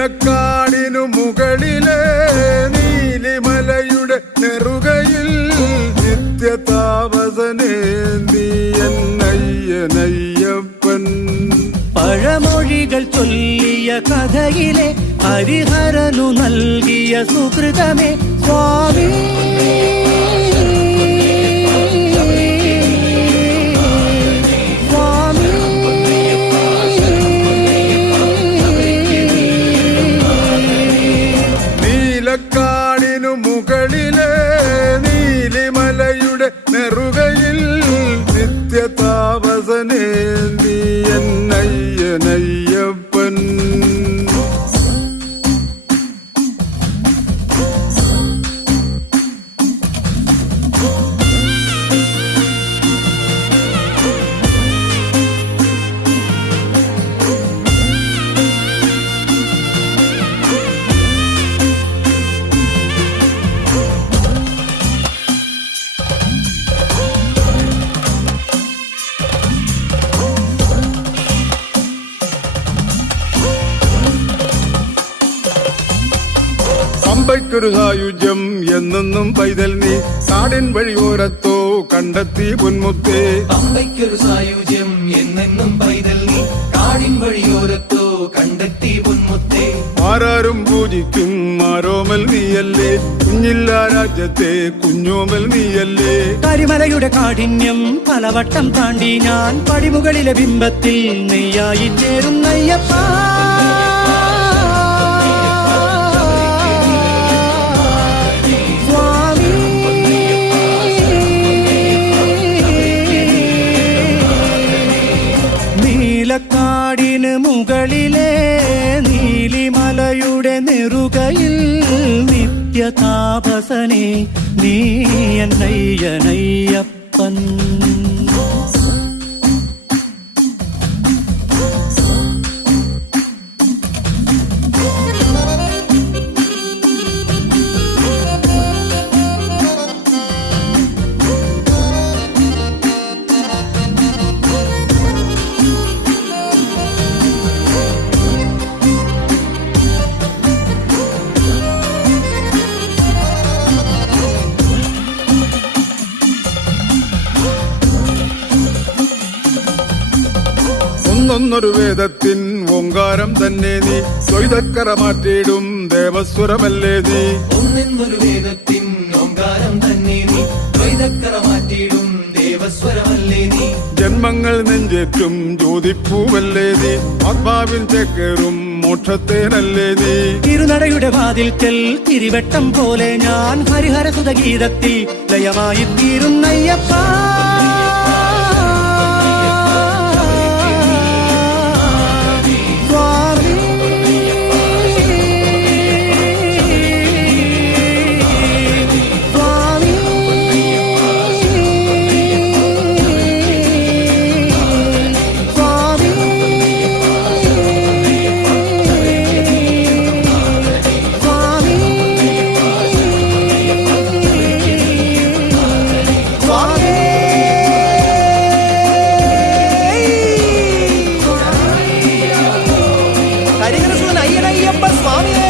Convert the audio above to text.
നീലക്കാടിനു മുകളിലെ നീലിമലയുടെ നെറുകയിൽ നിത്യതാപസനേ നീ എന്നയ്യനയ്യപ്പൻ പഴമൊഴികൾ ചൊല്ലിയ കഥയിലെ ഹരിഹരനു നൽകിയ സുഹൃതമേ സ്വാമി. മുകളിലെ പമ്പയ്ക്കൊരു സായുജ്യം എന്നെന്നും പൈതൽ നീ. കാടിൻ വഴിയോരത്തോ കണ്ടെത്തി പൊന്മുത്തേ. പമ്പയ്ക്കൊരു സായുജ്യം എന്നെന്നും പൈതൽ നീ. കാടിൻ ഓരത്തോ കണ്ടെത്തി പൊന്മുത്തേ. ആരാരും പൂജിക്കും മാരോമൽ നീയല്ലേ. കുഞ്ഞില്ല രാജ്യത്തെ കുഞ്ഞോമൽ നീയല്ലേ. കരിമലയുടെ കാഠിന്യം പലവട്ടം താണ്ടി ഞാൻ പടിമുകളിലെ ബിംബത്തിൽ നെയ്യായി ചേരും സ്വാമി നീലക്കാടിന് മുകളിലെ നീലിമലയുടെ നെറുകയിൽ നിത്യതാപസനെ നീ എന്നയ്യനയ്യപ്പൻ ഒന്നൊന്നൊരു വേദത്തിൻ ഓങ്കാരം തന്നെ നീ. സ്വൈതക്കര മാറ്റിയിടും ദേവസ്വരമല്ലേ നീ. ഒന്നെന്നൊരു വേദത്തിൻ ഓങ്കാരം തന്നെ നീ. മാറ്റിയിടും ദേവസ്വരമല്ലേ നീ. ജന്മങ്ങൾ നെഞ്ചേറ്റും ജ്യോതിപ്പൂവല്ലേ നീ. ആത്മാവിൽ ചേക്കേറും മോക്ഷത്തേനല്ലേ നീ. തിരുനടയുടെ വാതിൽക്കൽ തിരിവട്ടം പോലെ ഞാൻ ഹരിഹരസുത ഗീതത്തിൽ ലയമായി തീരുന്നയ്യപ്പ ஐயப்ப சுவாமியே.